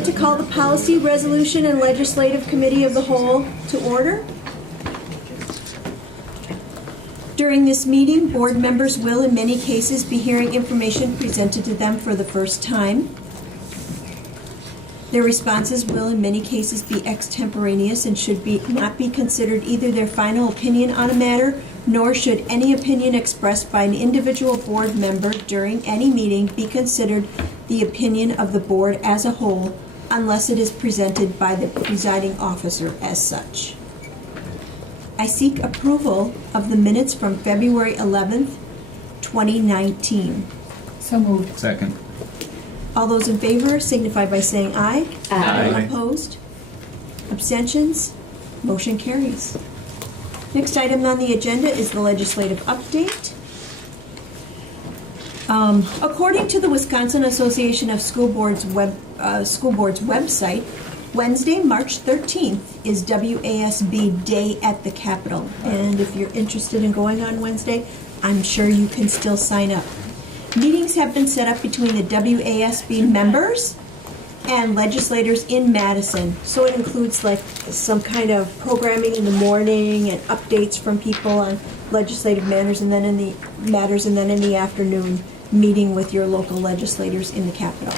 like to call the Policy, Resolution, and Legislative Committee of the Whole to order. During this meeting, board members will, in many cases, be hearing information presented to them for the first time. Their responses will, in many cases, be extemporaneous and should not be considered either their final opinion on a matter, nor should any opinion expressed by an individual board member during any meeting be considered the opinion of the board as a whole, unless it is presented by the presiding officer as such. I seek approval of the minutes from February 11th, 2019. So moved. Second. All those in favor signify by saying aye. Aye. Opposed? Abstentions? Motion carries. Next item on the agenda is the legislative update. According to the Wisconsin Association of School Boards website, Wednesday, March 13th is WASB Day at the Capitol. And if you're interested in going on Wednesday, I'm sure you can still sign up. Meetings have been set up between the WASB members and legislators in Madison. So it includes like some kind of programming in the morning and updates from people on legislative matters, and then in the afternoon, meeting with your local legislators in the Capitol.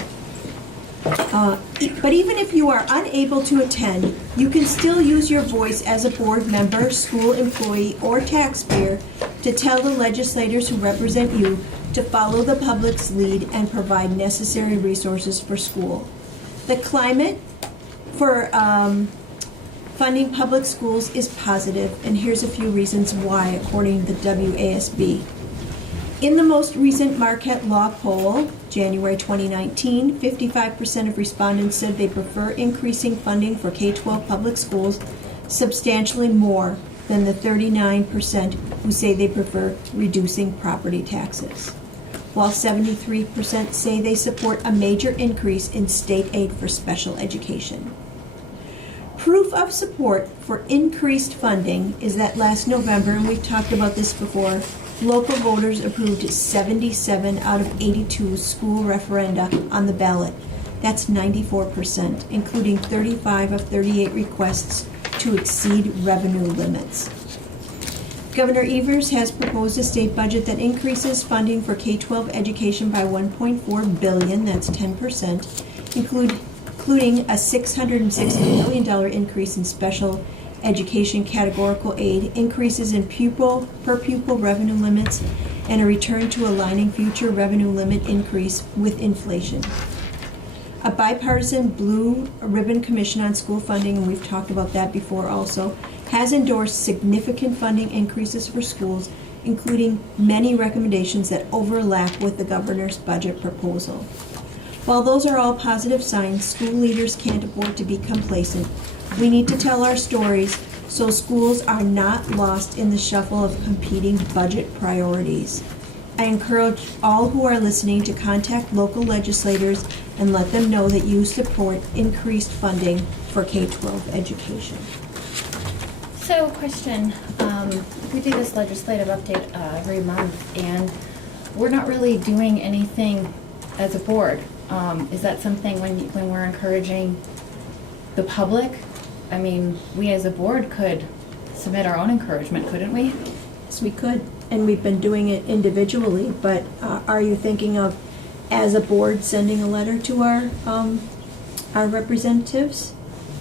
But even if you are unable to attend, you can still use your voice as a board member, school employee, or taxpayer to tell the legislators who represent you to follow the public's lead and provide necessary resources for school. The climate for funding public schools is positive, and here's a few reasons why, according to the WASB. In the most recent Marquette Law poll, January 2019, 55% of respondents said they prefer increasing funding for K-12 public schools, substantially more than the 39% who say they prefer reducing property taxes, while 73% say they support a major increase in state aid for special education. Proof of support for increased funding is that last November, and we've talked about this before, local voters approved 77 out of 82 school referenda on the ballot. That's 94%, including 35 of 38 requests to exceed revenue limits. Governor Evers has proposed a state budget that increases funding for K-12 education by $1.4 billion, that's 10%, including a $660 million increase in special education categorical aid, increases in per pupil revenue limits, and a return to aligning future revenue limit increase with inflation. A bipartisan Blue Ribbon Commission on School Funding, and we've talked about that before also, has endorsed significant funding increases for schools, including many recommendations that overlap with the governor's budget proposal. While those are all positive signs, school leaders can't afford to be complacent. We need to tell our stories so schools are not lost in the shuffle of competing budget priorities. I encourage all who are listening to contact local legislators and let them know that you support increased funding for K-12 education. So, question. We do this legislative update every month, and we're not really doing anything as a board. Is that something when we're encouraging the public? I mean, we as a board could submit our own encouragement, couldn't we? Yes, we could, and we've been doing it individually, but are you thinking of, as a board, sending a letter to our representatives?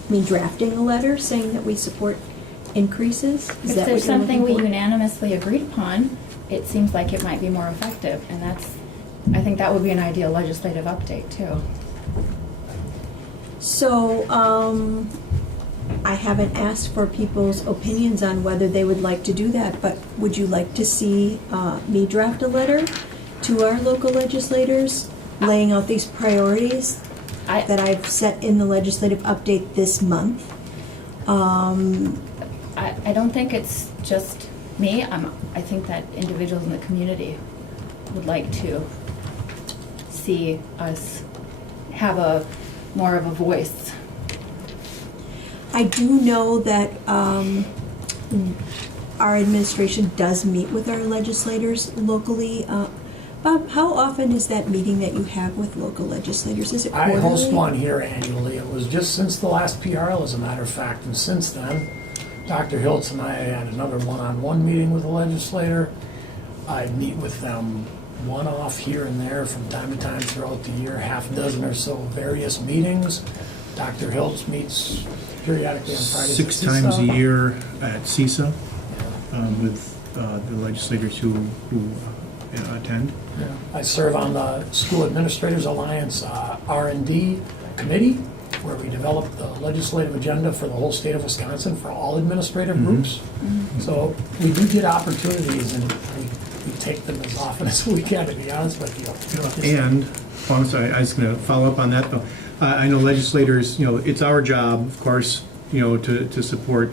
I mean, drafting a letter saying that we support increases? If there's something we unanimously agreed upon, it seems like it might be more effective, and I think that would be an ideal legislative update, too. So, I haven't asked for people's opinions on whether they would like to do that, but would you like to see me draft a letter to our local legislators laying out these priorities that I've set in the legislative update this month? I don't think it's just me. I think that individuals in the community would like to see us have more of a voice. I do know that our administration does meet with our legislators locally, Bob, how often is that meeting that you have with local legislators? Is it I quarterly? host one here annually. It was just since the last PRL, as a matter of fact, and since then, Dr. Hiltz and I had another one-on-one meeting with a legislator. I meet with them one-off here and there from time to time throughout the year, half a dozen or so various meetings. Dr. Hiltz meets periodically on Fridays. 6 at times a CISA. year at CISA with the legislators who attend. Yeah. I serve on the School Administrators Alliance R&D committee, where we develop the legislative agenda for the whole state of Wisconsin for all administrative groups. So we do get opportunities, and we take them as often as we can, to be honest with you. And, oh, I'm sorry, I was going to follow up on that, though. I know legislators, it's our job, of course, to support,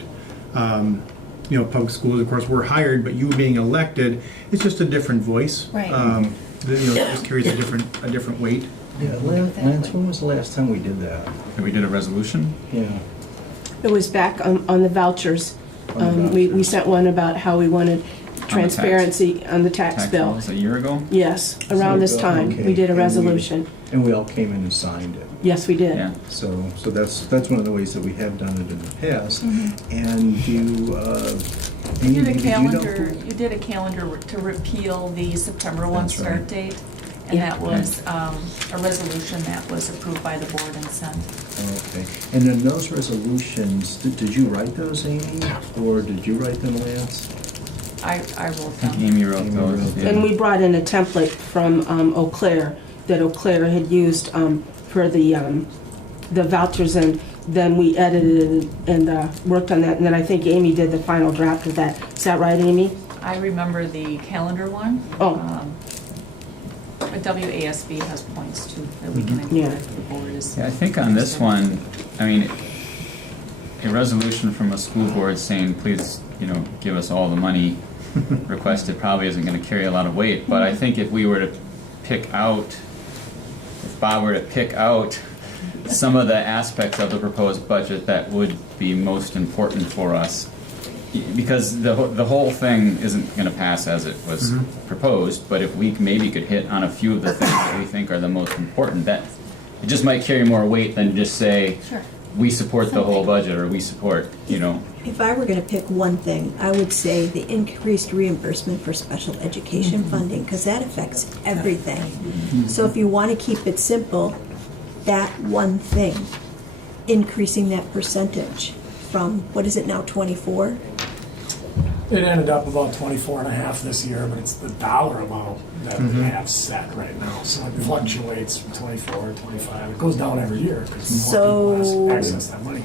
public schools. Of course, we're hired, but you being elected, it's just a different voice. Right. It just carries a different weight. Yeah, Lance, when was the last time we did that? And we did a resolution? Yeah. It was back on the vouchers. We sent one about how we wanted transparency on the tax bill. Was it a year ago? Yes, around this time, we did a resolution. And we all came in and signed it. Yes, we did. Yeah. So that's one of the ways that we have done it in the past. And You did a calendar, you did a calendar to repeal the September 1 That's start right. date, and Yeah. that was a resolution that was approved by the board and sent. Okay. And then those resolutions, did you write those, Amy? Or did you write them, Lance? I wrote them. Amy wrote Amy those. wrote yeah. And we brought in a template from Eau Claire that Eau Claire had used for the vouchers, and then we edited it and worked on that. And then I think Amy did the final draft of that. Is that right, Amy? I remember the calendar one. Oh. But WASB has points too that we can include Yeah. if the board is. Yeah, I think on this one, I mean, a resolution from a school board saying, please, give us all the money requested probably isn't going to carry a lot of weight. But I think if we were to if Bob were to pick out some of the aspects of the proposed budget that would be most important for us, because the whole thing isn't going to pass as it was proposed, but if we maybe could hit on a few of the things that we think are the most important, that it just might carry more weight than just say, Sure. we support the whole budget, or we support, If I were going to pick one thing, I would say the increased reimbursement for special education funding, because that affects everything. So if you want to keep it simple, that one thing, increasing that percentage from, what is it now, 24? It ended up about 24 and a half this year, but it's the dollar amount that we have set right now. So it fluctuates from 24, 25. It goes down every year because more people access that money.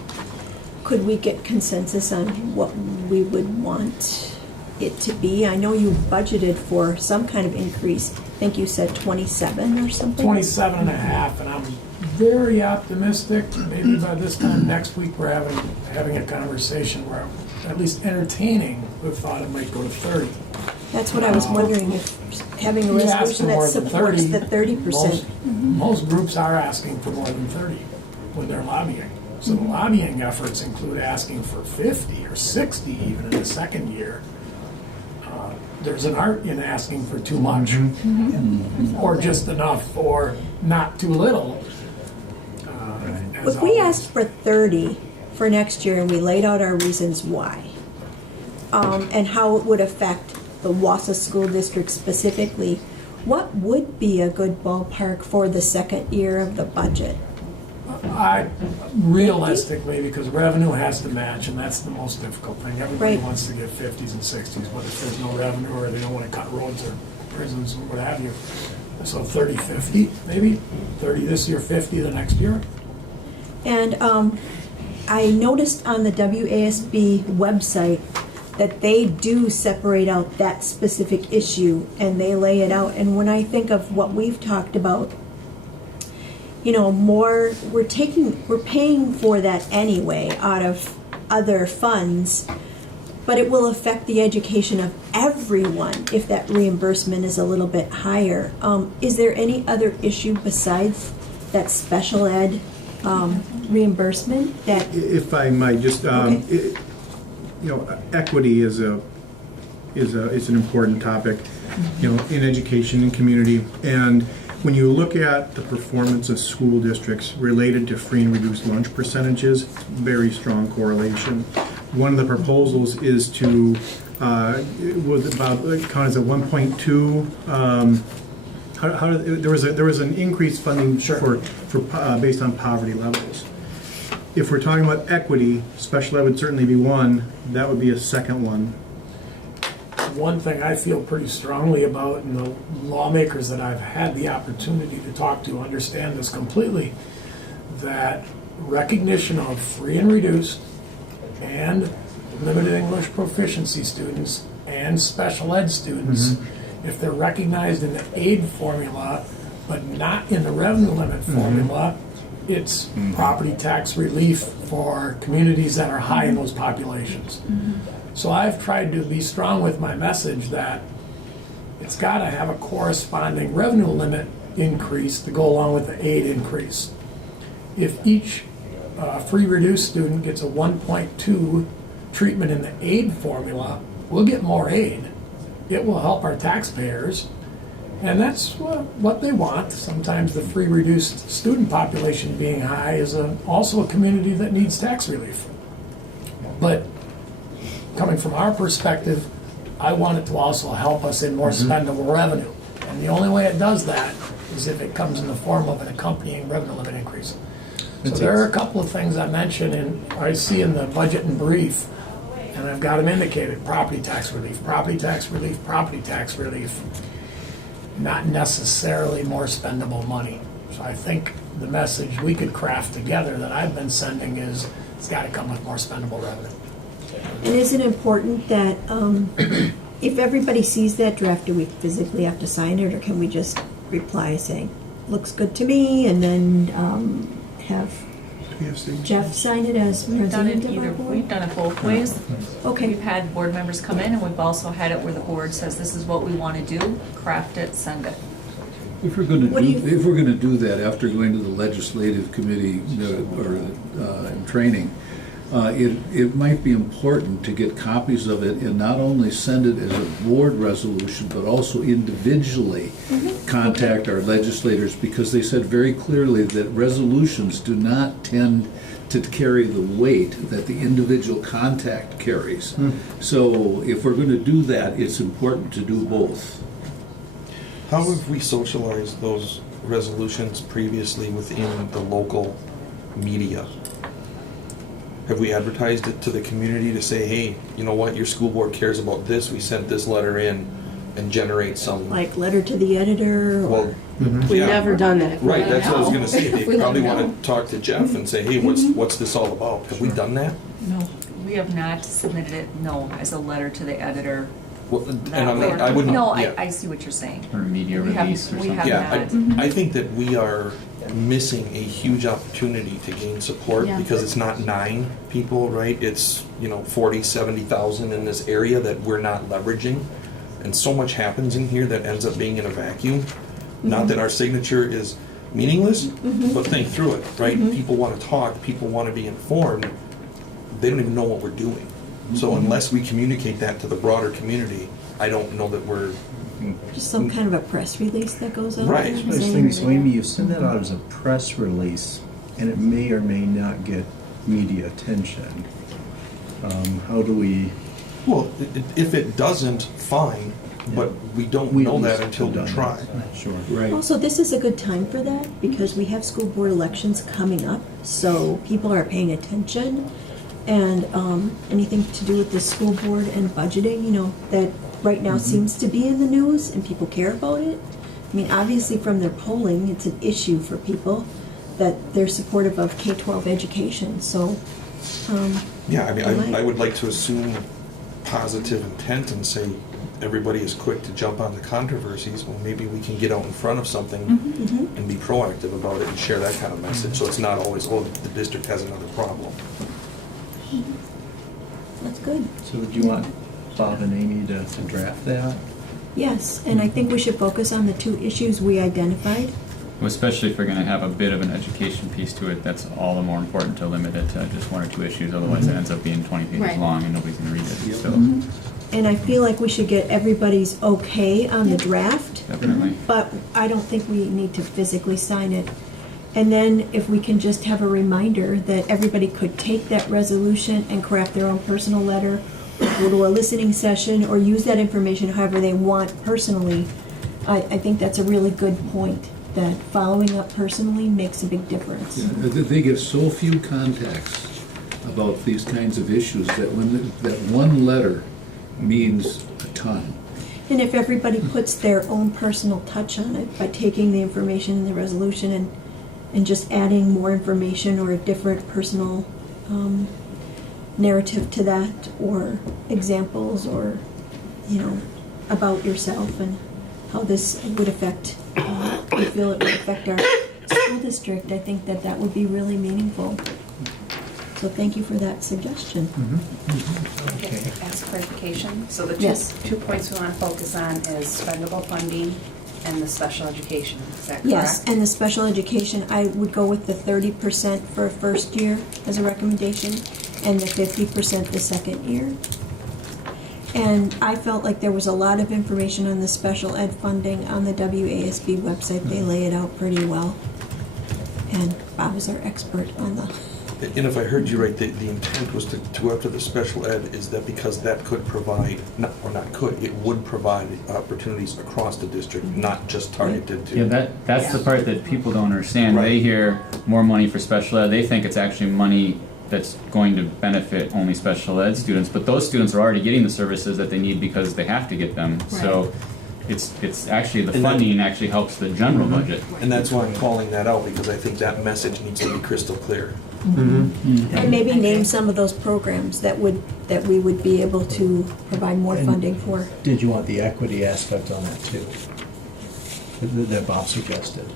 Could we get consensus on what we would want it to be? I know you budgeted for some kind of increase. I think you said 27 or something? 27 and a half, and I'm very optimistic. Maybe by this time next week we're having a conversation where I'm at least entertaining the thought it might go to 30. That's what I was wondering, if having a We asked resolution for that more than supports the 30%. Most groups are asking for more than 30 when they're lobbying. So the lobbying efforts include asking for 50 or 60 even in the second year. There's an art in asking for too much, or just enough, or not too little. If we asked for 30 for next year and we laid out our reasons why, and how it would affect the Wausau School District specifically, what would be a good ballpark for the second year of the budget? Realistically, because revenue has to match, and that's the most difficult thing. Everybody Right. wants to get 50s and 60s, but if there's no revenue or they don't want to cut roads or prisons or what have you. So 30, 50, maybe. 30 this year, 50 the next year. And I noticed on the WASB website that they do separate out that specific issue and they lay it out. And when I think of what we've talked about, we're paying for that anyway out of other funds, but it will affect the education of everyone if that reimbursement is a little bit higher. Is there any other issue besides that special ed reimbursement that? If I might just, Okay. equity is an important topic. in education and community. And when you look at the performance of school districts related to free and reduced lunch percentages, very strong correlation. One of the proposals is to, it was about, count as a 1.2, there was an increased funding for based on poverty levels. If we're talking about equity, special ed would certainly be one. That would be a second one. One thing I feel pretty strongly about, and the lawmakers that I've had the opportunity to talk to understand this completely, that recognition of free and reduced and limited English proficiency students and special ed students, if they're recognized in the aid formula but not in the revenue limit formula, it's property tax relief for communities that are high in those populations. So I've tried to be strong with my message that it's got to have a corresponding revenue limit increase to go along with the aid increase. If each free reduced student gets a 1.2 treatment in the aid formula, we'll get more aid. It will help our taxpayers, and that's what they want. Sometimes the free reduced student population being high is also a community that needs tax relief. But coming from our perspective, I want it to also help us in more spendable revenue. And the only way it does that is if it comes in the form of an accompanying revenue limit increase. So there are a couple of things I mentioned and I see in the budget and brief, and I've got them indicated: property tax relief, property tax relief, property tax relief. Not necessarily more spendable money. So I think the message we could craft together that I've been sending is it's got to come with more spendable revenue. And is it important that if everybody sees that draft, do we physically have to sign it, or can we just reply saying, looks good to me, and then have Jeff sign it as We've done it president of our either, board? we've done it both ways. Okay. We've had board members come in, and we've also had it where the board says, this is what we want to do, craft it, send it. If we're going What do you- to if we're going to do that after going to the legislative committee in training, it might be important to get copies of it and not only send it as a board resolution, but also individually contact our legislators, because they said very clearly that resolutions do not tend to carry the weight that the individual contact carries. So if we're going to do that, it's important to do both. How have we socialized those resolutions previously within the local media? Have we advertised it to the community to say, hey, you know what, your school board cares about this, we sent this letter in, and generate some... Like letter to the editor? Or? Well, We've yeah. never done that. Right, that's what I was know. gonna say, they We probably don't know. wanna talk to Jeff and say, hey, what's this all about? Have we done that? No, we have not submitted it, no, as a letter to the editor. Well, and I'm not, I wouldn't... No, yeah. I see what you're saying. Or media We haven't- release or we something. haven't. Yeah, I think that we are missing a huge opportunity to gain support Yeah. because it's not 9 people, right? It's, 40, 70,000 in this area that we're not leveraging. And so much happens in here that ends up being in a vacuum. Not that our signature is meaningless, but think through it, right? People want to talk, people want to be informed. They don't even know what we're doing. So unless we communicate that to the broader community, I don't know that we're... Just some kind of a press release that goes out Right. there I was saying- thinking, so Amy, you send that out as a press release, and it may or may not get media attention. How do we? Well, if it doesn't, fine, but we don't know that until we try. Sure. Right. Also, this is a good time for that because we have school board elections coming up, so people are paying attention. And anything to do with the school board and budgeting, that right now seems to be in the news and people care about it. I mean, obviously from their polling, it's an issue for people that they're supportive of K-12 education, so. Yeah, I mean, Right. I would like to assume positive intent and say everybody is quick to jump on the controversies. Well, maybe we can get out in front of something and be proactive about it and share that kind of message, so it's not always, oh, the district has another problem. That's good. So would you want Bob and Amy to draft that? Yes, and I think we should focus on the 2 issues we identified. Especially if we're going to have a bit of an education piece to it, that's all the more important to limit it to just 1 or 2 issues. Otherwise, it ends up being 20 pages Right. long and nobody's going to read it. So, and I feel like we should get everybody's okay on the draft, Definitely. but I don't think we need to physically sign it. And then if we can just have a reminder that everybody could take that resolution and craft their own personal letter, or go to a listening session, or use that information however they want personally, I think that's a really good point, that following up personally makes a big difference. They get so few contacts about these kinds of issues that that one letter means a ton. And if everybody puts their own personal touch on it by taking the information in the resolution and just adding more information or a different personal narrative to that, or examples, or, you know, about yourself and how this would affect, we feel it would affect our school district, I think that that would be really meaningful. So thank you for that suggestion. Okay, ask clarification. So the Yes. two points we want to focus on is spendable funding and the special education. Is that correct? Yes, and the special education, I would go with the 30% for first year as a recommendation, and the 50% the second year. And I felt like there was a lot of information on the special ed funding on the WASB website. They lay it out pretty well. And Bob is our expert on the... And if I heard you right, the intent was to go after the special ed, is that because that could provide, it would provide opportunities across the district, not just targeted to. Yeah, that's the part that people don't understand. Right. They hear more money for special ed. They think it's actually money that's going to benefit only special ed students, but those students are already getting the services that they need because they have to get them. So it's actually, the funding actually helps the general budget. And that's why I'm calling that out, because I think that message needs to be crystal clear. And maybe name some of those programs that we would be able to provide more And funding for. Did you want the equity aspect on that too? That Bob suggested?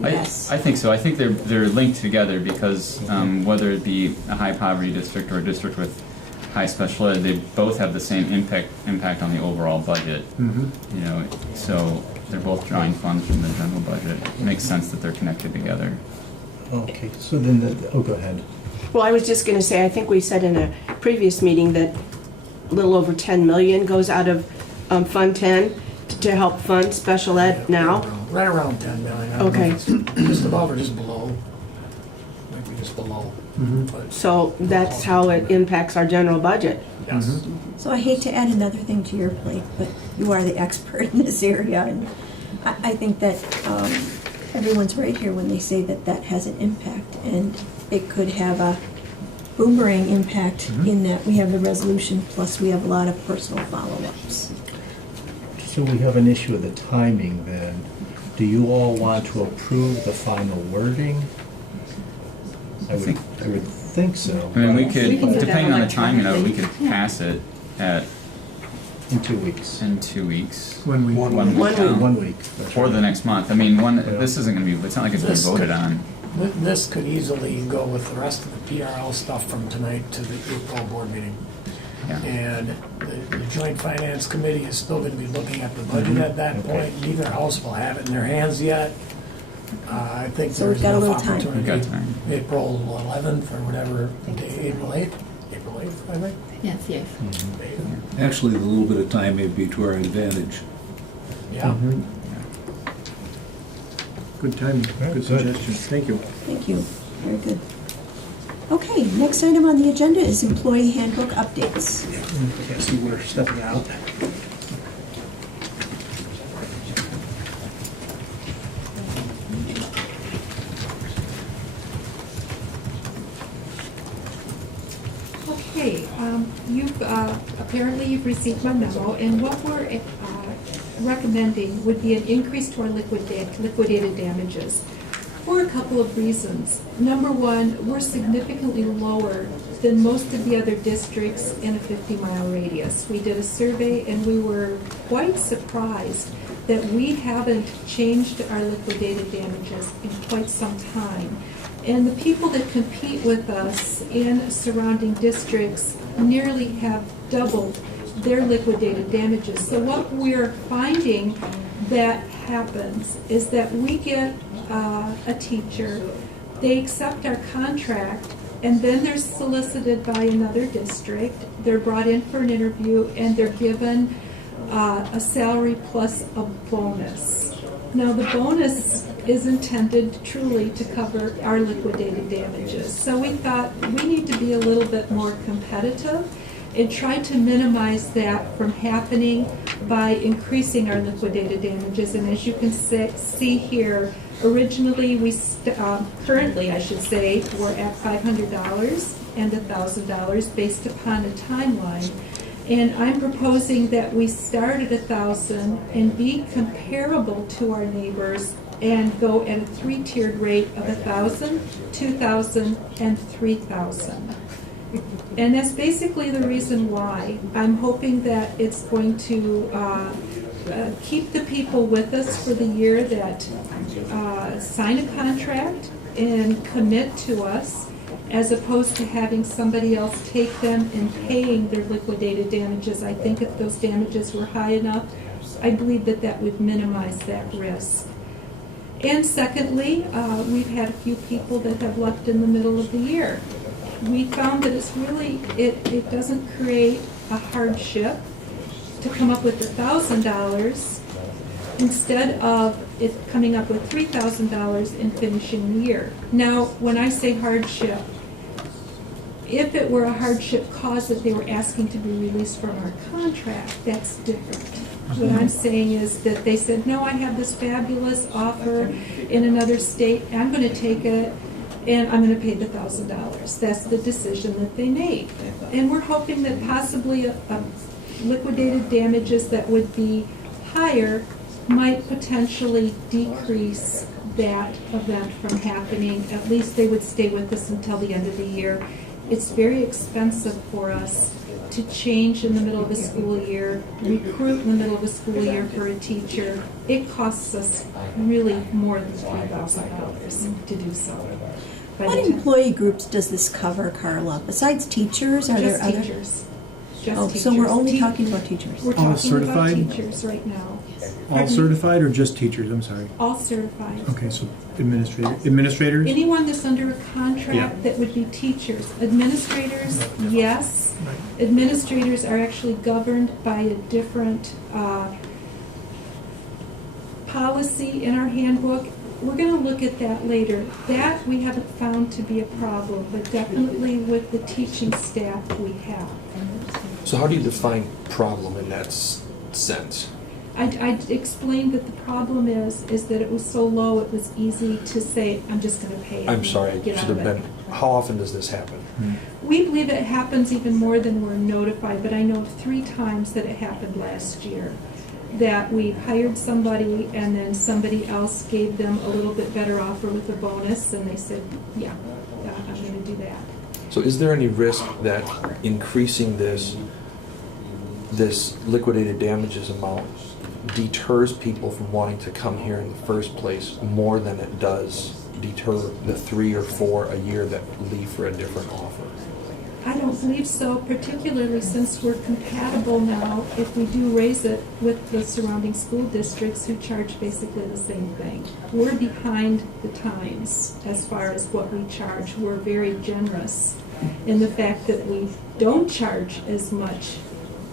Yes. I think so. I think they're linked together because whether it be a high poverty district or a district with high special ed, they both have the same impact on the overall budget. You know, so they're both drawing funds from the general budget. It makes sense that they're connected together. Okay, so then, go ahead. Well, I was just going to say, I think we said in a previous meeting that a little over 10 million goes out of Fund 10 to help fund special ed now. Right around 10 million. I don't know Okay. if it's just above or just below. Maybe just below. But So that's how it impacts our general budget. yes. So I hate to add another thing to your plate, but you are the expert in this area, and I think that everyone's right here when they say that that has an impact, and it could have a boomerang impact in that we have the resolution, plus we have a lot of personal follow-ups. So we have an issue with the timing then. Do you all want to approve the final wording? I would think so. I mean, we could, We can do that depending on the timing of it, we electronically. could pass it In 2 weeks. in 2 weeks. When we, One One week. week down. 1 week. that's Or right. the next month. I mean, this isn't going to be, it's not like it's been This voted could- on. This could easily go with the rest of the PRL stuff from tonight to the April board meeting. Yeah. And the Joint Finance Committee is still going to be looking at the budget at that Okay. point. Neither house will have it in their hands yet. I think So there's we've got a enough little time. We've got opportunity. time. April 11th or whatever, day, April 8th? April 8th, I think. Yes, yes. Actually, the little bit of time may be to our advantage. Yeah. good timing, Right, good good. suggestion. Thank you. Thank you, very good. Okay, next item on the agenda is employee handbook updates. Okay, so we're stepping out. Okay, apparently you've received my memo, and what we're recommending would be an increase to our liquidated damages for a couple of reasons. Number one, we're significantly lower than most of the other districts in a 50-mile radius. We did a survey and we were quite surprised that we haven't changed our liquidated damages in quite some time. And the people that compete with us in surrounding districts nearly have doubled their liquidated damages. So what we're finding that happens is that we get a teacher, they accept our contract, and then they're solicited by another district. They're brought in for an interview, and they're given a salary plus a bonus. Now, the bonus is intended truly to cover our liquidated damages. So we thought we need to be a little bit more competitive and try to minimize that from happening by increasing our liquidated damages. And as you can see here, originally currently I should say, we're at $500 and $1,000 based upon a timeline. And I'm proposing that we start at 1,000 and be comparable to our neighbors and go at a 3-tiered rate of 1,000, 2,000, and 3,000. And that's basically the reason why. I'm hoping that it's going to keep the people with us for the year that sign a contract and commit to us, as opposed to having somebody else take them and paying their liquidated damages. I think if those damages were high enough, I believe that that would minimize that risk. And secondly, we've had a few people that have left in the middle of the year. We found that it's really, it doesn't create a hardship to come up with $1,000 instead of it coming up with $3,000 and finishing the year. Now, when I say hardship, if it were a hardship cause that they were asking to be released from our contract, that's different. What I'm saying is that they said, no, I have this fabulous offer in another state, I'm going to take it, and I'm going to pay the $1,000. That's the decision that they made. And we're hoping that possibly a liquidated damages that would be higher might potentially decrease that event from happening. At least they would stay with us until the end of the year. It's very expensive for us to change in the middle of a school year, recruit in the middle of a school year for a teacher. It costs us really more than $3,000 to do so. What employee groups does this cover, Carla? Besides teachers, are there other? Teachers. Oh, so we're only talking about teachers. We're All talking about certified? teachers right now. All certified or just teachers? I'm sorry. All certified. Okay, so administrators? Anyone that's under a contract Yeah. that would be teachers. Administrators, yes. Administrators are actually governed by a different policy in our handbook. We're going to look at that later. That we haven't found to be a problem, but definitely with the teaching staff we have. So how do you define problem in that sense? I explained that the problem is that it was so low, it was easy to say, I'm just going to pay it. I'm sorry, I and get should out have of it. been, how often does this happen? We believe it happens even more than we're notified, but I know of 3 times that it happened last year. That we hired somebody and then somebody else gave them a little bit better offer with a bonus, and they said, yeah, I'm going to do that. So is there any risk that increasing this liquidated damages amount deters people from wanting to come here in the first place more than it does deter the 3 or 4 a year that leave for a different offer? I don't believe so, particularly since we're compatible now if we do raise it with the surrounding school districts who charge basically the same thing. We're behind the times as far as what we charge. We're very generous in the fact that we don't charge as much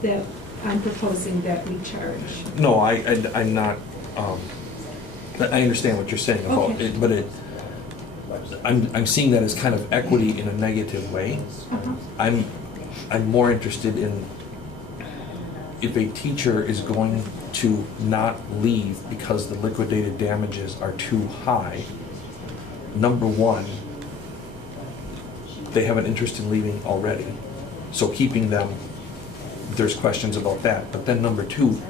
that I'm proposing that we charge. No, I'm not, I understand what you're saying about Okay. it, but I'm seeing that as kind of equity in a negative way. I'm more interested in if a teacher is going to not leave because the liquidated damages are too high. Number one, they have an interest in leaving already, so keeping them, there's questions about that. But then number 2,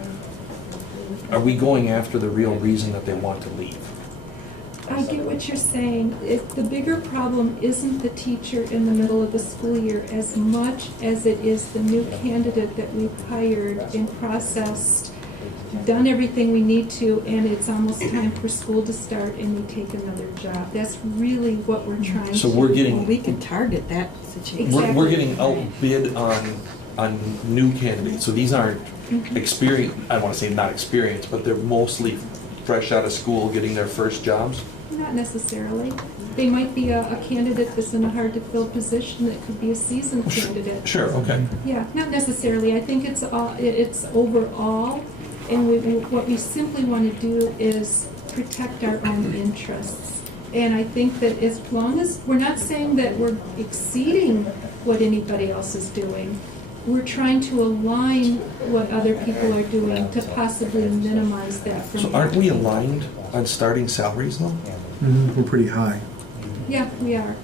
are we going after the real reason that they want to leave? I get what you're saying. The bigger problem isn't the teacher in the middle of the school year as much as it is the new candidate that we've hired and processed, done everything we need to, and it's almost time for school to start and we take another job. That's really what we're trying So to we're do. getting, We can target that situation. Exactly. we're getting outbid on new candidates. So these aren't experienced, I don't want to say not experienced, but they're mostly fresh out of school getting their first jobs. Not necessarily. they might be a candidate that's in a hard-to-fill position that could be a seasoned candidate. Sure, okay. Yeah, not necessarily. I think it's overall, and what we simply want to do is protect our own interests. And I think that as long as, we're not saying that we're exceeding what anybody else is doing, we're trying to align what other people are doing to possibly minimize that from So aren't we happening. aligned on starting salaries though? We're pretty high. Yeah, we are.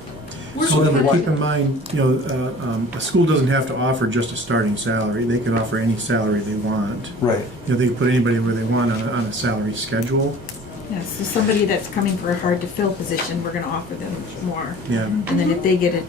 We're So then competitive. keep in mind, a school doesn't have to offer just a starting salary. They can offer any salary they want. Right. They can put anybody where they want on a salary schedule. Yeah, so somebody that's coming for a hard-to-fill position, we're gonna offer them more. Yeah. And then if they get a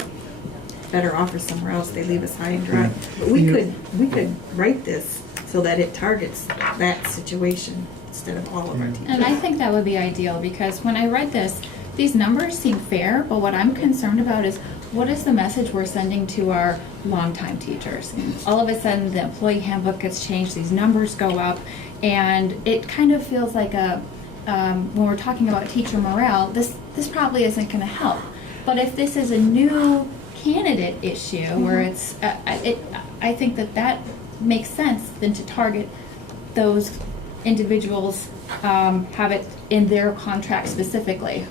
better offer somewhere else, they leave us high and dry. Yeah. But we could write this so that it targets that situation instead of all of our teachers. And I think that would be ideal, because when I read this, these numbers seem fair, but what I'm concerned about is, what is the message we're sending to our longtime teachers? All of a sudden, the employee handbook gets changed, these numbers go up, and it kind of feels like when we're talking about teacher morale, this probably isn't going to help. But if this is a new candidate issue where it's, I think that makes sense than to target those individuals, have it in their contract specifically.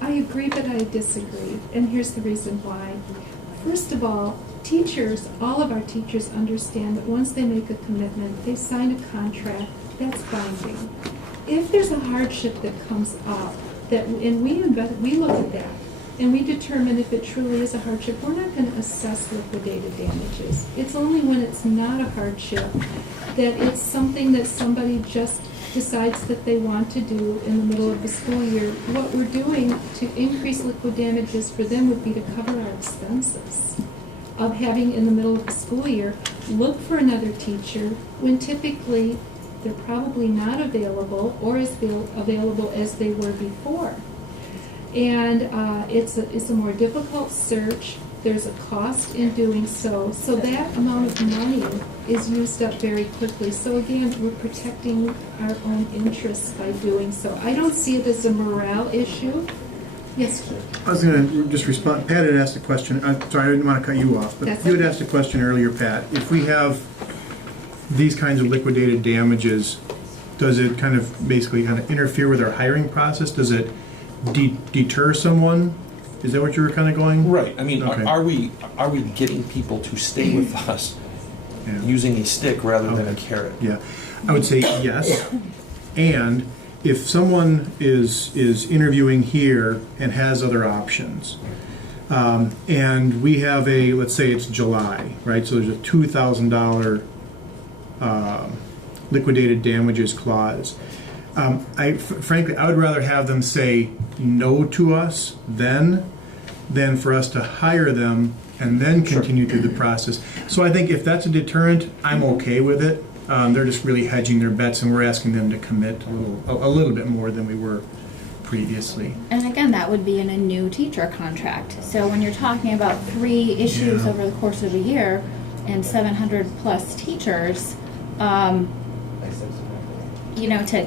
I agree, but I disagree, and here's the reason why. First of all, teachers, all of our teachers understand that once they make a commitment, they sign a contract, that's binding. If there's a hardship that comes up, and we look at that, and we determine if it truly is a hardship, we're not going to assess liquidated damages. It's only when it's not a hardship that it's something that somebody just decides that they want to do in the middle of the school year. What we're doing to increase liquid damages for them would be to cover our expenses of having in the middle of the school year, look for another teacher when typically they're probably not available or as available as they were before. And it's a more difficult search. There's a cost in doing so. So that amount of money is used up very quickly. So again, we're protecting our own interests by doing so. I don't see it as a morale issue. Yes, I was going to just respond. Pat had asked a question. I'm sorry, I didn't want to cut you off, but That's you had okay. asked a question earlier, Pat. If we have these kinds of liquidated damages, does it kind of basically interfere with our hiring process? Does it deter someone? Is that what you were kind of going? Right. I mean, Okay. are we getting people to stay with us Yeah. using a stick rather than a Okay. carrot? Yeah, I would say yes. And if someone is interviewing here and has other options, and we have let's say it's July, right? So there's a $2,000 liquidated damages clause. Frankly, I would rather have them say no to us than for us to hire them and then continue through the process. So I think if that's a deterrent, I'm okay with it. They're just really hedging their bets, and we're asking them to commit a little bit more than we were previously. And again, that would be in a new teacher contract. So when you're talking about 3 issues Yeah. over the course of a year and 700 plus teachers,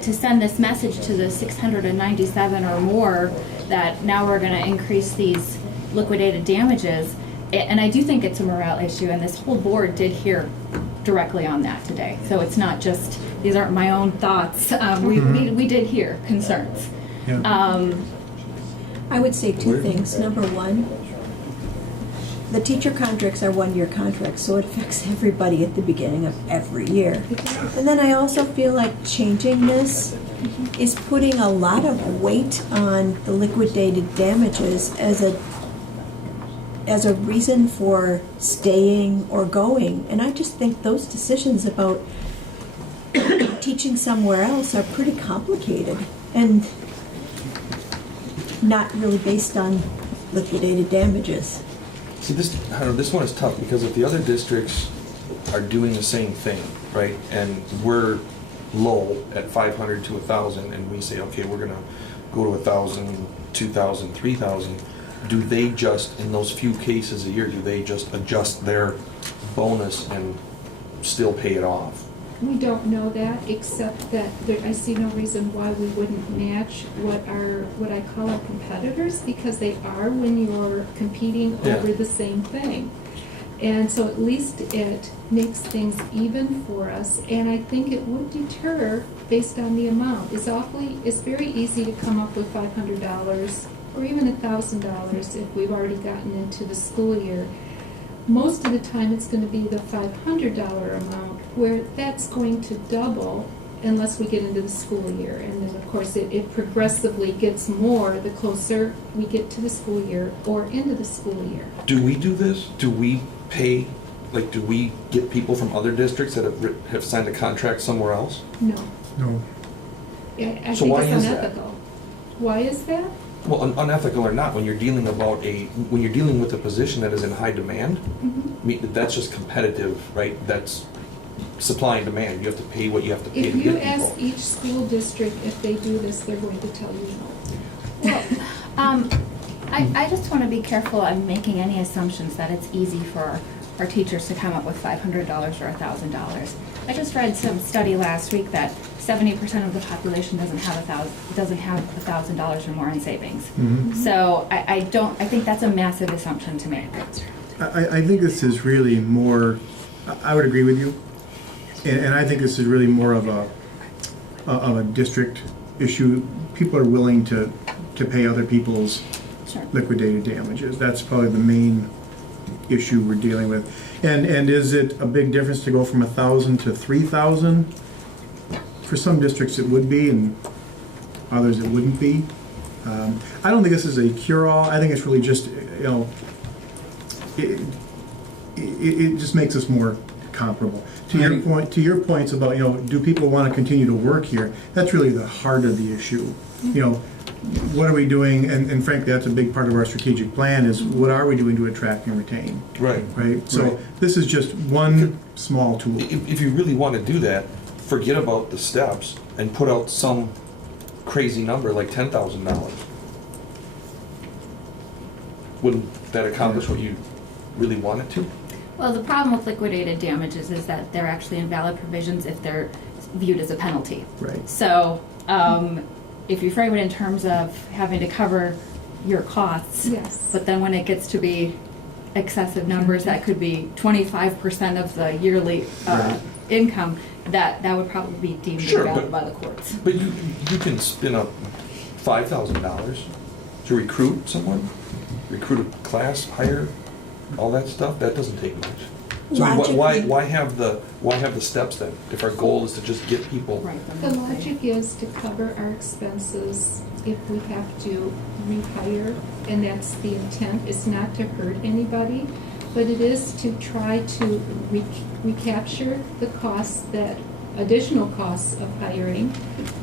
to send this message to the 697 or more that now we're going to increase these liquidated damages, and I do think it's a morale issue, and this whole board did hear directly on that today. So it's not just, these aren't my own thoughts. We did hear concerns. Yeah. I would say 2 things. Number one, the teacher contracts are 1-year contracts, so it affects everybody at the beginning of every year. And then I also feel like changing this is putting a lot of weight on the liquidated damages as a reason for staying or going. And I just think those decisions about teaching somewhere else are pretty complicated and not really based on liquidated damages. See, this one is tough because if the other districts are doing the same thing, right, and we're low at 500 to 1,000, and we say, okay, we're gonna go to 1,000, 2,000, 3,000, do they just, in those few cases a year, do they just adjust their bonus and still pay it off? We don't know that, except that I see no reason why we wouldn't match what I call our competitors, because they are when you're competing over the same thing. And so at least it makes things even for us, and I think it would deter based on the amount. It's very easy to come up with $500 or even $1,000 if we've already gotten into the school year. Most of the time it's going to be the $500 amount, where that's going to double unless we get into the school year. And then of course it progressively gets more the closer we get to the school year or into the school year. Do we do this? Do we pay, like, do we get people from other districts that have signed a contract somewhere else? No. No. I So think why it's is that? unethical. Why is that? Well, unethical or not, when you're dealing with a position that is in high demand, I mean, that's just competitive, right? That's supply and demand. You have to pay what you have to pay If to you get ask people. each school district if they do this, they're going to tell you no. Well, I just want to be careful on making any assumptions that it's easy for our teachers to come up with $500 or $1,000. I just read some study last week that 70% of the population doesn't have $1,000 or more in savings. So I think that's a massive assumption to make. I think this is really more, I would agree with you, and I think this is really more of a district issue. People are willing to pay other people's liquidated damages. That's probably the main issue we're dealing with. And is it a big difference to go from 1,000 to 3,000? For some districts it would be, and others it wouldn't be. I don't think this is a cure-all. I think it's really just, it just makes us more comparable. To your points about, do people want to continue to work here? That's really the heart of the issue. What are we doing? And frankly, that's a big part of our strategic plan, is what are we doing to attract and retain? Right. So this is just one small tool. If you really want to do that, forget about the steps and put out some crazy number like $10,000. Wouldn't that accomplish what you really wanted to? Well, the problem with liquidated damages is that they're actually invalid provisions if they're viewed as a penalty. Right. So if you frame it in terms of having to cover your costs, but then when it gets to be excessive numbers, that could be 25% of the yearly income, that would probably be deemed invalid by the courts. But you can spin up $5,000 to recruit someone, recruit a class, hire, all that stuff. That doesn't take much. So why have the steps then? If our goal is to just get people. The logic is to cover our expenses if we have to rehire, and that's the intent. It's not to hurt anybody, but it is to try to recapture the costs, that additional costs of hiring,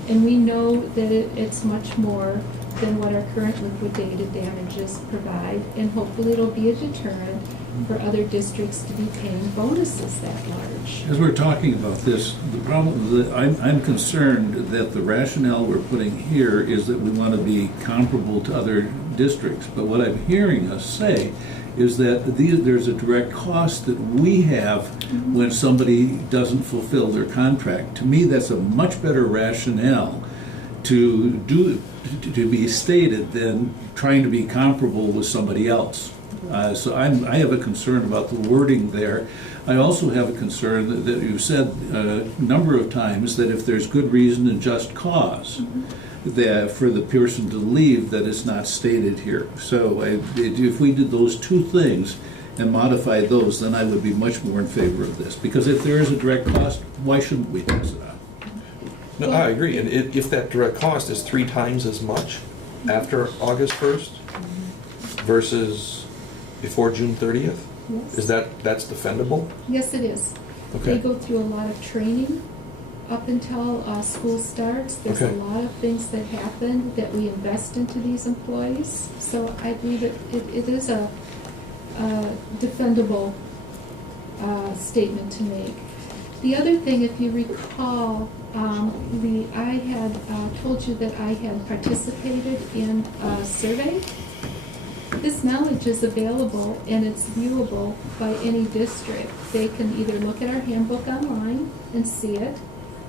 and we know that it's much more than what our current liquidated damages provide, and hopefully it'll be a deterrent for other districts to be paying bonuses that large. As we're talking about this, the problem, I'm concerned that the rationale we're putting here is that we want to be comparable to other districts. But what I'm hearing us say is that there's a direct cost that we have when somebody doesn't fulfill their contract. To me, that's a much better rationale to be stated than trying to be comparable with somebody else. So I have a concern about the wording there. I also have a concern that you've said a number of times that if there's good reason and just cause that for the person to leave, that it's not stated here. So if we did those two things and modify those, then I would be much more in favor of this. Because if there is a direct cost, why shouldn't we pass it on? No, I agree. And if that direct cost is 3 times as much after August 1st versus before June 30th, Yes. that's defendable? Yes, it is. Okay. They go through a lot of training up until school starts. There's a lot of things that happen that we invest into these employees. So I believe it is a defendable statement to make. The other thing, if you recall, I had told you that I had participated in a survey This knowledge is available and it's viewable by any district. They can either look at our handbook online and see it,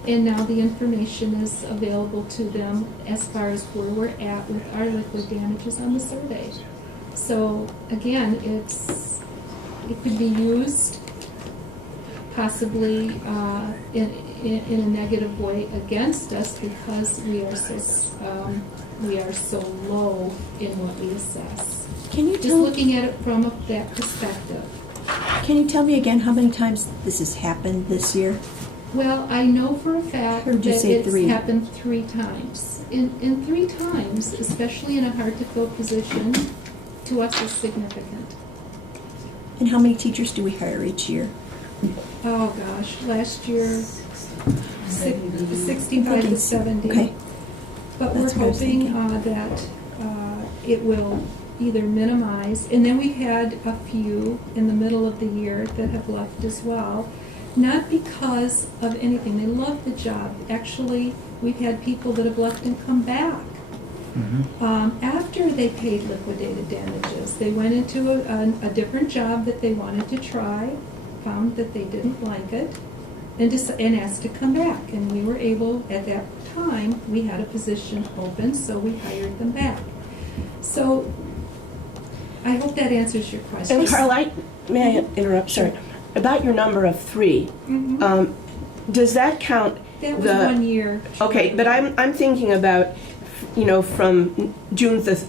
and now the information is available to them as far as where we're at with our liquid damages on the survey. So again, it could be used possibly in a negative way against us because we are so low in what we assess. Can you Just tell, looking at it from that perspective. can you tell me again how many times this has happened this year? Well, I know for a fact Heard you that say it's 3. happened 3 times. In 3 times, especially in a hard-to-fill position, to us is significant. And how many teachers do we hire each year? Oh, gosh, last year, 65 to 70. Okay. But That's we're what I was hoping thinking. that it will either minimize, and then we've had a few in the middle of the year that have left as well. Not because of anything, they love the job. Actually, we've had people that have left and come back. After they paid liquidated damages, they went into a different job that they wanted to try, found that they didn't like it, and asked to come back. And we were able, at that time, we had a position open, so we hired them back. So I hope that answers your question. And Carl, may I interrupt? Sorry. About your number of 3, does that count? That was 1 year. Okay, but I'm thinking about, from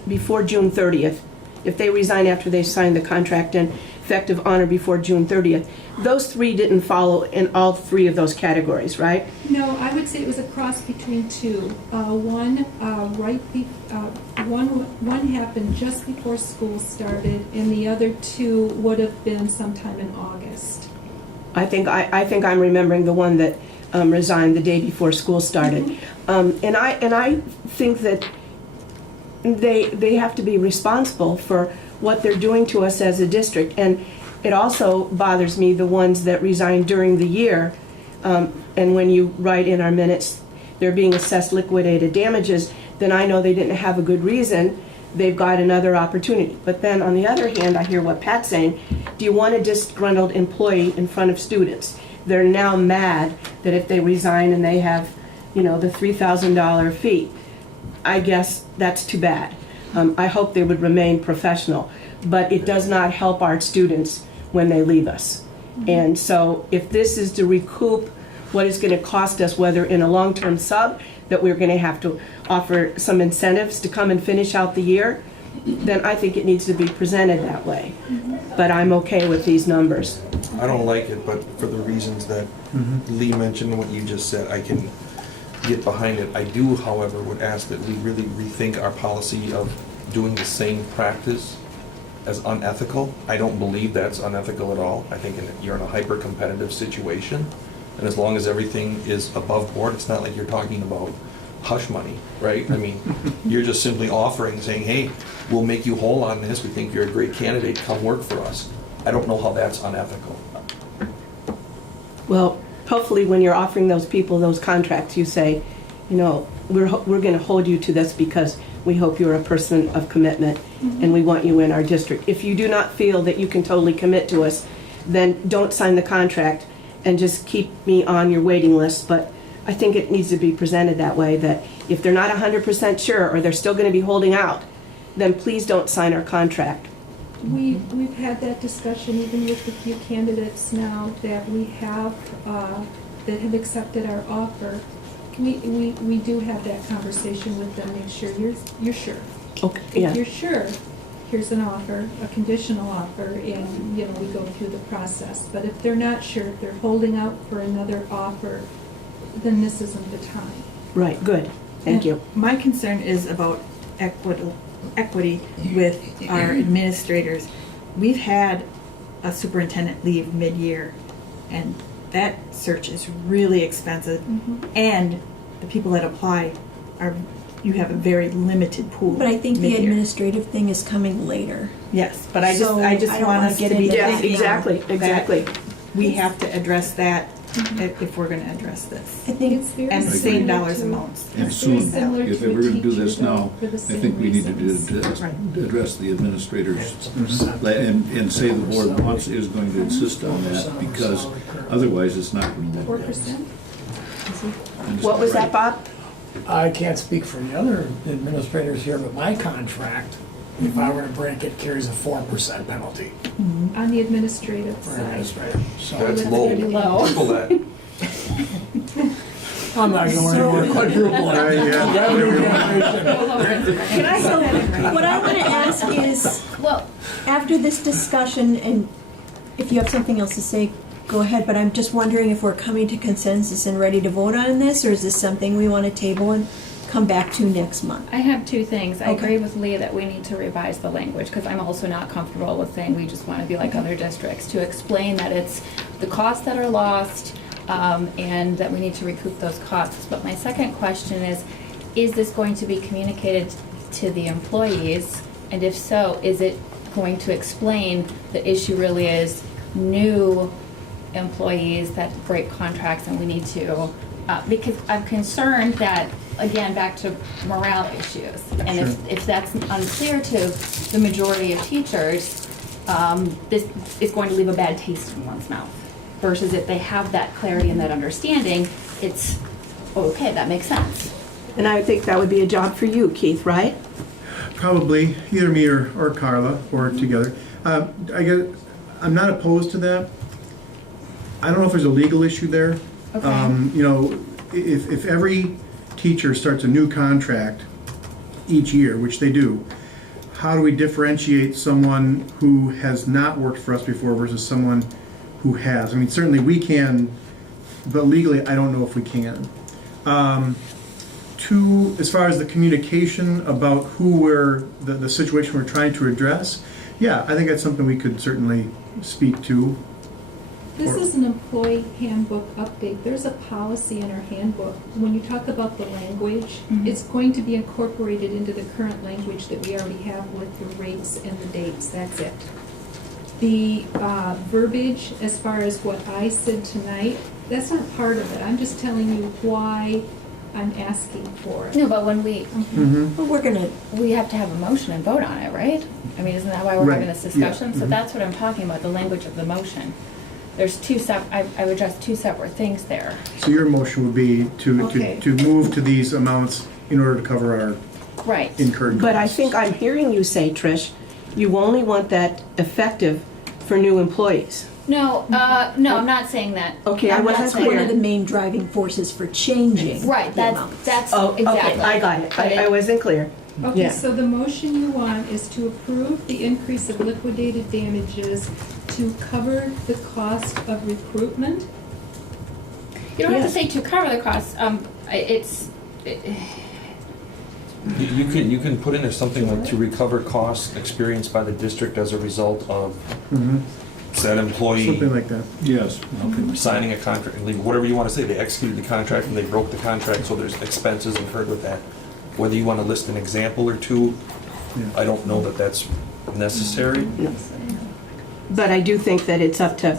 before June 30th, if they resign after they sign the contract and effective honor before June 30th, those 3 didn't follow in all 3 of those categories, right? No, I would say it was a cross between 2. One happened just before school started, and the other 2 would have been sometime in August. I think I'm remembering the one that resigned the day before school started, and I think that they have to be responsible for what they're doing to us as a district, and it also bothers me the ones that resigned during the year, and when you write in our minutes they're being assessed liquidated damages, then I know they didn't have a good reason. They've got another opportunity. But then on the other hand, I hear what Pat's saying. Do you want a disgruntled employee in front of students? They're now mad that if they resign and they have, the $3,000 fee. I guess that's too bad. I hope they would remain professional. But it does not help our students when they leave us. And so if this is to recoup what it's going to cost us, whether in a long-term sub, that we're going to have to offer some incentives to come and finish out the year, then I think it needs to be presented that way. But I'm okay with these numbers. I don't like it, but for the reasons that Lee mentioned, what you just said, I can get behind it. I do, however, would ask that we really rethink our policy of doing the same practice as unethical. I don't believe that's unethical at all. I think you're in a hyper-competitive situation, and as long as everything is above board, it's not like you're talking about hush money, right? I mean, you're just simply offering, saying, hey, we'll make you whole on this. We think you're a great candidate. Come work for us. I don't know how that's unethical. Well, hopefully when you're offering those people those contracts, you say, we're going to hold you to this because we hope you're a person of commitment and we want you in our district. If you do not feel that you can totally commit to us, then don't sign the contract and just keep me on your waiting list. But I think it needs to be presented that way, that if they're not 100% sure or they're still going to be holding out, then please don't sign our contract. We've had that discussion even with the few candidates now that we have that have accepted our offer. We do have that conversation with them. Make sure you're sure. Okay. If you're sure, here's an offer, a conditional offer, and we go through the process. But if they're not sure, if they're holding out for another offer, then this isn't the time. Right. Good. Thank you. My concern is about equity with our administrators. We've had a superintendent leave mid-year, and that search is really expensive, and the people that apply you have a very limited pool. But I think the mid-year. administrative thing is coming later. Yes, but I So just I don't want wanna us get to be into that. Yes, thinking exactly. that we have to address that if we're gonna address this. I think It's very And the same similar dollars to- amounts. And It's very soon, similar if to we're a gonna do teacher, this though, now, for the I same think we need to reasons. address the administrators It's a percent. and say the board wants, is going to insist on that, because otherwise it's not going to look. 4%? What was that, Bob? I can't speak for the other administrators here, but my contract, if I were to break it, carries a 4% penalty On the administrative for an side. administrator. So That's That's low. pretty low. Triple that. I'm not going anywhere quadruple that. Revenue generation. Can I, so what I want to ask is, Well, after this discussion, and if you have something else to say, go ahead, but I'm just wondering if we're coming to consensus and ready to vote on this, or is this something we want to table and come back to next month? I have two things. I Okay. agree with Leah that we need to revise the language, because I'm also not comfortable with saying we just want to be like other districts, to explain that it's the costs that are lost, and that we need to recoup those costs. But my second question is this going to be communicated to the employees? And if so, is it going to explain the issue really is new employees that break contracts, and we need to, because I'm concerned that, again, back to morale issues. And if that's unclear to the majority of teachers, this is going to leave a bad taste in one's mouth. Versus if they have that clarity and that understanding, it's, okay, that makes sense. And I think that would be a job for you, Keith, right? Probably, either me or Carla, or together. I guess, I'm not opposed to that. I don't know if there's a legal issue there. Okay. You know, if every teacher starts a new contract each year, which they do, how do we differentiate someone who has not worked for us before versus someone who has? I mean, certainly we can, but legally, I don't know if we can. Two, as far as the communication about who the situation we're trying to address, yeah, I think that's something we could certainly speak to. This is an employee handbook update. There's a policy in our handbook. When you talk about the language, it's going to be incorporated into the current language that we already have with the rates and the dates. That's it. The verbiage, as far as what I said tonight, that's not part of it. I'm just telling you why I'm asking for it. No, but when we Well, we have to have a motion and vote on it, right? I mean, isn't that why we're Right, having this yeah, discussion? So that's what I'm talking about, the language of the motion. There's I've addressed two separate things there. So your motion would be Okay. to move to these amounts in order to cover our Right. incurred costs. But I think I'm hearing you say, Trish, you only want that effective for new employees. No, no, I'm not saying that. Okay, I I'm not wasn't saying- one of clear. the main driving forces for changing Right, the amounts. that's Oh, exactly. okay, I got it. But I wasn't clear. Okay, Yeah. so the motion you want is to approve the increase of liquidated damages to cover the cost of recruitment? You don't have to Yes. say to cover the costs, You can put in there something like to recover costs experienced by the district as a result of said employee Something like that. Yes. signing a contract, and leaving, whatever you want to say, they executed the contract and they broke the contract, so there's expenses incurred with that. Whether you want to list an example or two, Yeah. I don't know that that's necessary. But I do think that it's up to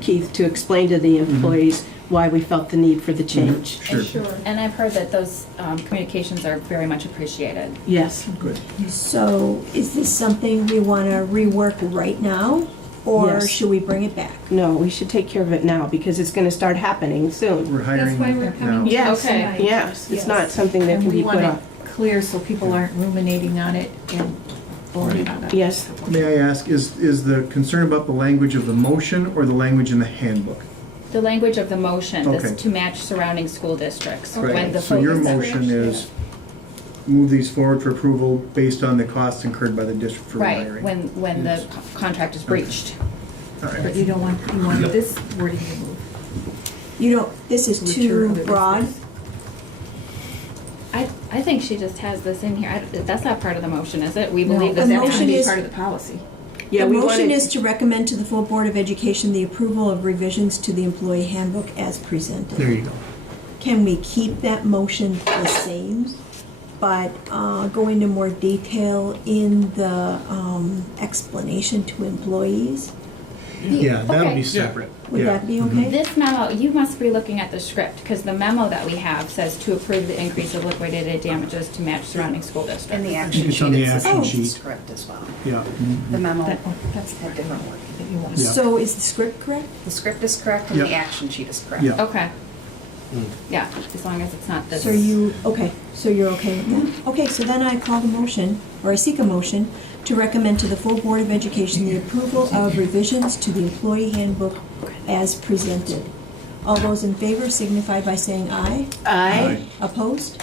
Keith to explain to the employees why we felt the need for the change. Sure. and I've heard that those communications are very much appreciated. Yes. Good. So is this something we want to rework right now, or Yes. should we bring it back? No, we should take care of it now because it's going to start happening soon. We're hiring That's why we're now. coming to Yes, Okay. tonight. yes. It's Yes. not something that And can we be want put it off. clear so people aren't ruminating on it and voting on it. Yes. May I ask, is the concern about the language of the motion or the language in the handbook? The language of the motion is Okay. to match surrounding school districts. Okay. When the So your focus- motion is move these forward for approval based on the costs incurred by the district for Right, hiring? when the contract is breached. All right. But you want this wording removed. You know, this is Which are too other broad. business. I think she just has this in here. That's not part of the motion, is it? We No, believe but that the that motion should be is- part of the policy. Yeah, The we motion wanted, is to recommend to the full Board of Education the approval of revisions to the employee handbook as presented. There you go. Can we keep that motion the same, but go into more detail in the explanation to employees? Yeah, that'll Okay. be separate. Would Yeah. that be okay? This memo, you must be looking at the script, because the memo that we have says to approve the increase of liquidated damages to match surrounding school In districts. the action It's sheet, on the it says action the sheet. script as well. Yeah. The memo, That's the different one that you want. Yeah. So is the script correct? the script is correct and Yeah. the action sheet is correct. Yeah. Okay. Yeah, as long as it's not this. So you're okay with that? Okay, so then I call the motion, or I seek a motion, to recommend to the full Board of Education the approval of revisions to the employee handbook as presented. All those in favor signify by saying aye. Aye. Opposed?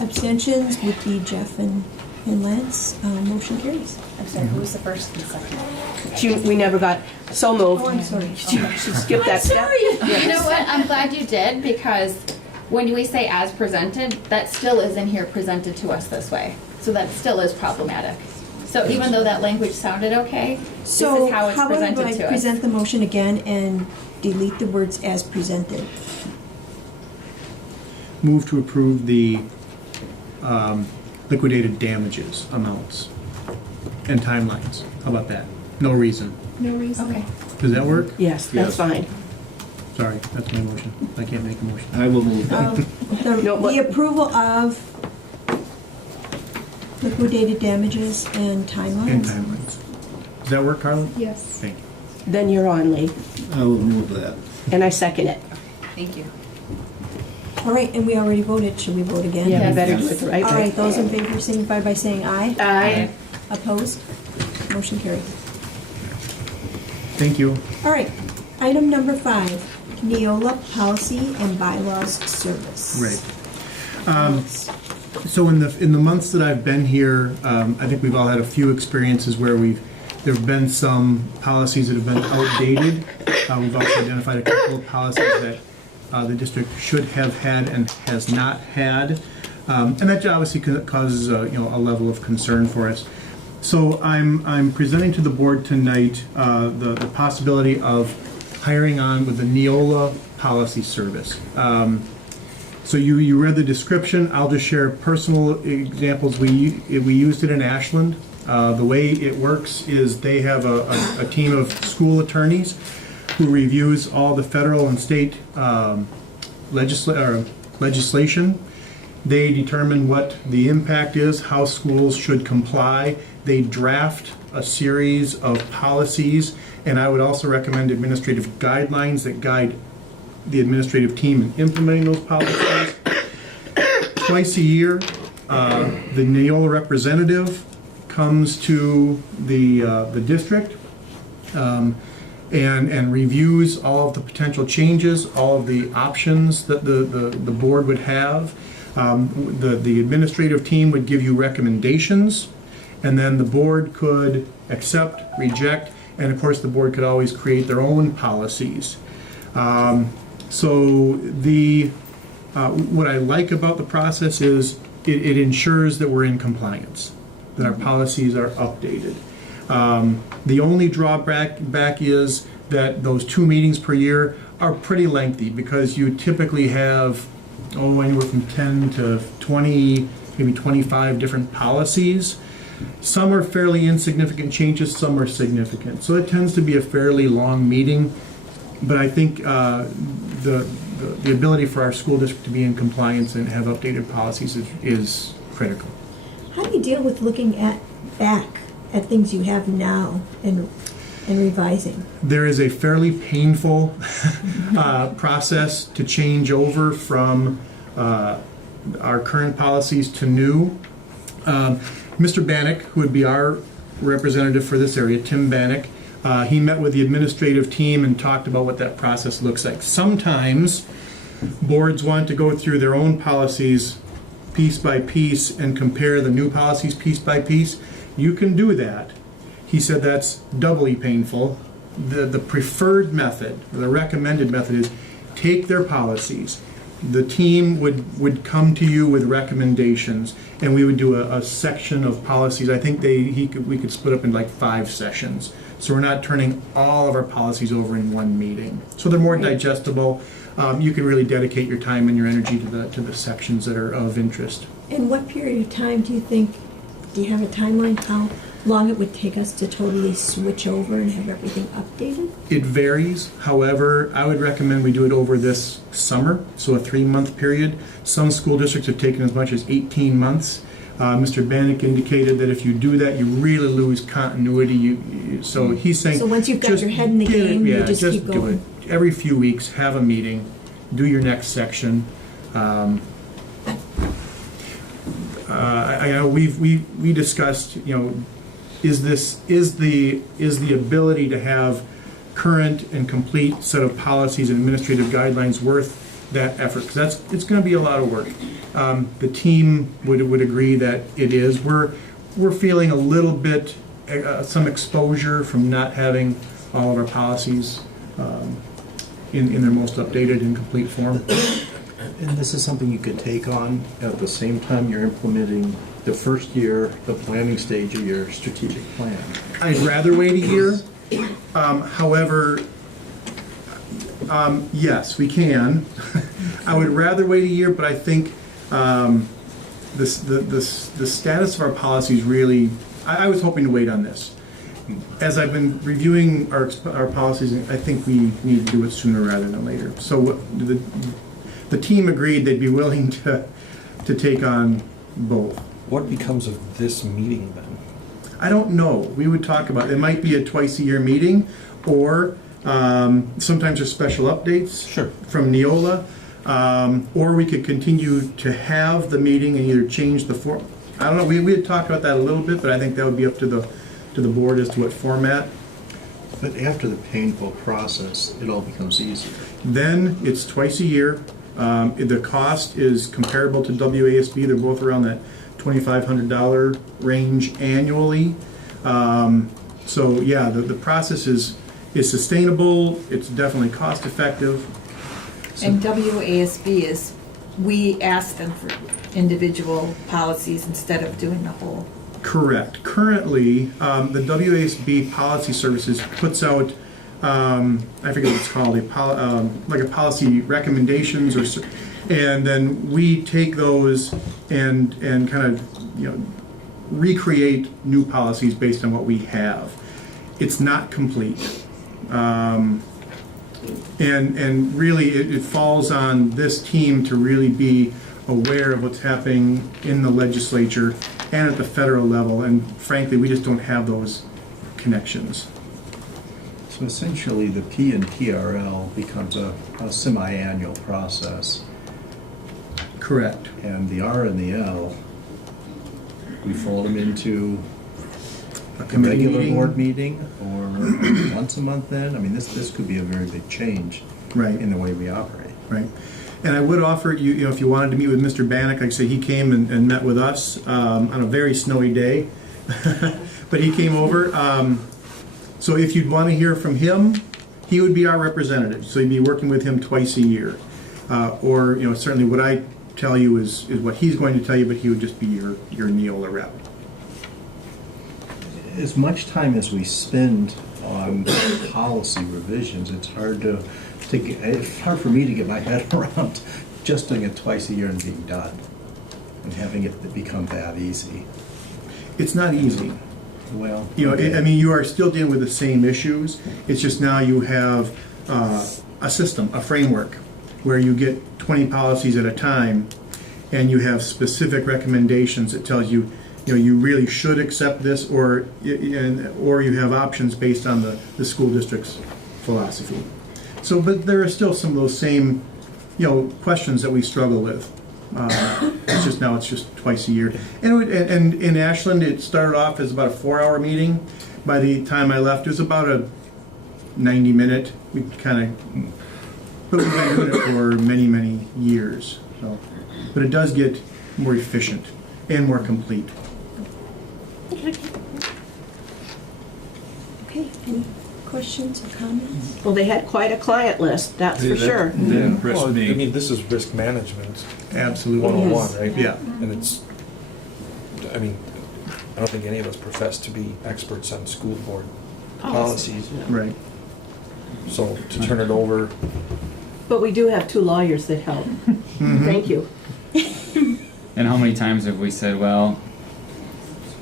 Abstentions would be Jeff and Lance. Motion carries. I'm sorry, who was the first and second? We never got, so moved. Oh, I'm sorry. She skipped that step. You know what, I'm glad you did, because when we say as presented, that still is in here presented to us this way. So that still is problematic. So even though that language sounded okay, this So is how it's presented about to I us. present the motion again and delete the words as presented? Move to approve the liquidated damages amounts and timelines. How about that? No reason. No reason. Okay. Does that work? Yes, that's Yes. fine. Sorry, that's my motion. I can't make a motion. I will move that. No, but- The approval of liquidated damages and timelines? And timelines. Does that work, Carla? Yes. Thank you. Then you're on, Lee. I will move that. And I second it. Thank you. All right, and we already voted. Should we vote again? Yeah, we Yes. better do it the right All way. right, those in favor signify by saying aye. Aye. Opposed? Motion carried. Thank you. All right, item number 5, Neola Policy and Bylaws Service. Right. So in the months that I've been here, I think we've all had a few experiences where there have been some policies that have been outdated. We've also identified a couple of policies that the district should have had and has not had, and that obviously causes a level of concern for us. So I'm presenting to the board tonight the possibility of hiring on with the Neola Policy Service. So you read the description. I'll just share personal examples. We used it in Ashland. The way it works is they have a team of school attorneys who reviews all the federal and state legislation. They determine what the impact is, how schools should comply. They draft a series of policies, and I would also recommend administrative guidelines that guide the administrative team in implementing those policies. Twice a year, the Neola representative comes to the district and reviews all of the potential changes, all of the options that the board would have. The administrative team would give you recommendations, and then the board could accept, reject, and of course the board could always create their own policies. So what I like about the process is it ensures that we're in compliance, that our policies are updated. The only drawback is that those 2 meetings per year are pretty lengthy because you typically have anywhere from 10 to 20, maybe 25 different policies. Some are fairly insignificant changes, some are significant. So it tends to be a fairly long meeting, but I think the ability for our school district to be in compliance and have updated policies is critical. How do you deal with looking back at things you have now and revising? There is a fairly painful process to change over from our current policies to new. Mr. Bannock, who would be our representative for this area, Tim Bannock, he met with the administrative team and talked about what that process looks like. Sometimes boards want to go through their own policies piece by piece and compare the new policies piece by piece. You can do that. He said that's doubly painful. The preferred method, the recommended method is take their policies. The team would come to you with recommendations, and we would do a section of policies. I think we could split up in like 5 sessions. So we're not turning all of our policies over in one meeting. So they're more digestible. You can really dedicate your time and your energy to the sections that are of interest. In what period of time do you have a timeline how long it would take us to totally switch over and have everything updated? It varies. However, I would recommend we do it over this summer, so a 3-month period. Some school districts have taken as much as 18 months. Mr. Bannock indicated that if you do that, you really lose continuity. So he's saying... So once you've got just your head in the get it- game, you yeah, just keep do going. it. Every few weeks, have a meeting, do your next section. I know we discussed, is the ability to have current and complete set of policies and administrative guidelines worth that effort? Because it's going to be a lot of work. The team would agree that it is. We're feeling a little bit some exposure from not having all of our policies in their most updated and complete form. And this is something you could take on at the same time you're implementing the first year, the planning stage of your strategic plan. I'd rather wait a year. However, yes, we can. I would rather wait a year, but I think the status of our policies really, I was hoping to wait on this. As I've been reviewing our policies, I think we need to do it sooner rather than later. So the team agreed they'd be willing to take on both. What becomes of this meeting then? I don't know. We would talk about it. It might be a twice-a-year meeting, or sometimes there's special updates from Neola, or we could continue to have the meeting and either change the form. I don't know. We had talked about that a little bit, but I think that would be up to the board as to what format. But after the painful process, it all becomes easier. Then it's twice a year. The cost is comparable to WASB. They're both around that $2,500 range annually. So yeah, the process is sustainable. It's definitely cost effective. And WASB is, we ask them for individual policies instead of doing the whole. Correct. Currently, the WASB Policy Services puts out, I forget what it's called, like a policy recommendations, and then we take those and kind of recreate new policies based on what we have. It's not complete, and really it falls on this team to really be aware of what's happening in the legislature and at the federal level, and frankly, we just don't have those connections. So essentially, the P and PRL becomes a semi-annual process. Correct. And the R and the L, we fold them into A a committee regular meeting. board meeting, or once a month then? I mean, this could be a very big change Right. in the way we operate. Right. And I would offer you, if you wanted to meet with Mr. Bannock, like I say, he came and met with us on a very snowy day, but he came over. So if you'd want to hear from him, he would be our representative. So you'd be working with him twice a year. Or certainly what I tell you is what he's going to tell you, but he would just be your Neola rep. As much time as we spend on policy revisions, it's hard it's hard for me to get my head around just doing it twice a year and being done, and having it become that easy. It's not easy. Well, I mean, you are still dealing with the same issues. It's just now you have a system, a framework, where you get 20 policies at a time, and you have specific recommendations that tells you, you really should accept this, or you have options based on the school district's philosophy. So, but there are still some of those same, questions that we struggle with. It's just twice a year. And in Ashland, it started off as about a 4-hour meeting. By the time I left, it was about a 90-minute. We but we've been doing it for many, many years. So, but it does get more efficient and more complete. Okay, any questions or comments? Well, they had quite a client list, that's for sure. That impressed Well, me. I mean, this is risk management Absolutely. 101, right? Yeah. And I don't think any of us profess to be experts on school board policies. Right. So to turn it over, But we do have 2 lawyers that help. Thank you. And how many times have we said, well,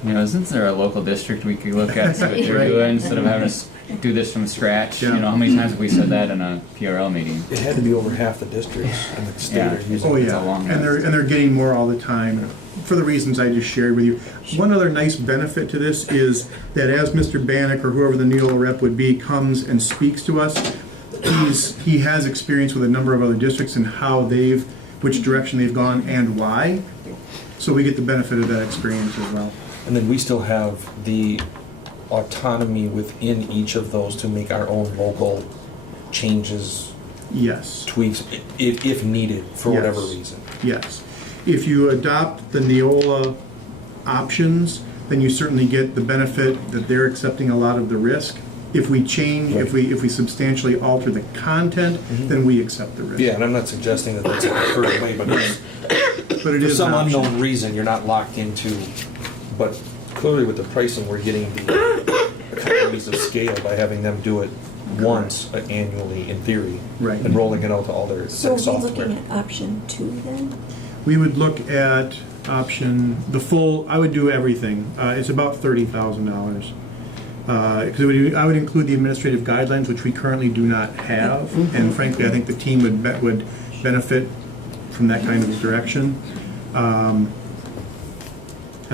Isn't there a local district we could look at, see what they're doing, instead of having us do this from scratch? Yeah. How many times have we said that in a PRL meeting? It had to be over half the districts in the state Yeah. are using Oh, it. It's a yeah, long and they're getting more all the time, for the reasons I just shared with you. One other nice benefit to this is that as Mr. Bannock or whoever the Neola rep would be comes and speaks to us, he has experience with a number of other districts and which direction they've gone and why. So we get the benefit of that experience as well. And then we still have the autonomy within each of those to make our own local changes, Yes. tweaks, if needed, for whatever Yes. reason. Yes. If you adopt the Neola options, then you certainly get the benefit that they're accepting a lot of the risk. If we change, if we substantially alter the content, then we accept the risk. Yeah, and I'm not suggesting that that's a preferred way, but But it for is some an option. unknown reason, you're not locked into, but clearly with the pricing, we're getting the economies of scale by having them do it once annually, in theory, Right. and rolling it out to all their So are we software. looking at option 2 then? We would look at I would do everything. It's about $30,000. Because I would include the administrative guidelines, which we currently do not have. And frankly, I think the team would benefit from that kind of direction. And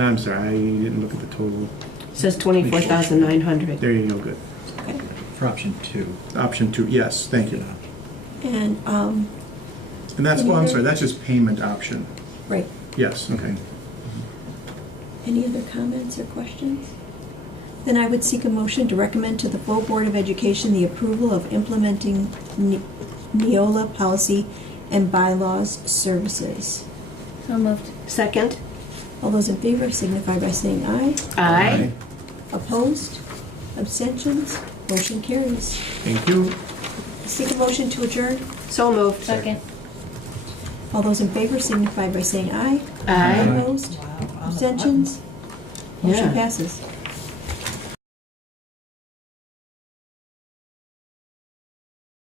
I'm sorry, I didn't look at the total. It says 24,900. There you go, good. Okay. For option 2. Option 2, yes, thank you. And, And that's, Any well, I'm other- sorry, that's just payment option. right, Yes, okay. any other comments or questions? Then I would seek a motion to recommend to the full Board of Education the approval of implementing Neola policy and bylaws services. So moved. Second? All those in favor signify by saying aye. Aye. Opposed? Abstentions? Motion carries. Thank you. Seek a motion to adjourn. So moved. Second. All those in favor signify by saying aye. Aye. Opposed? Abstentions? Motion Yeah. passes.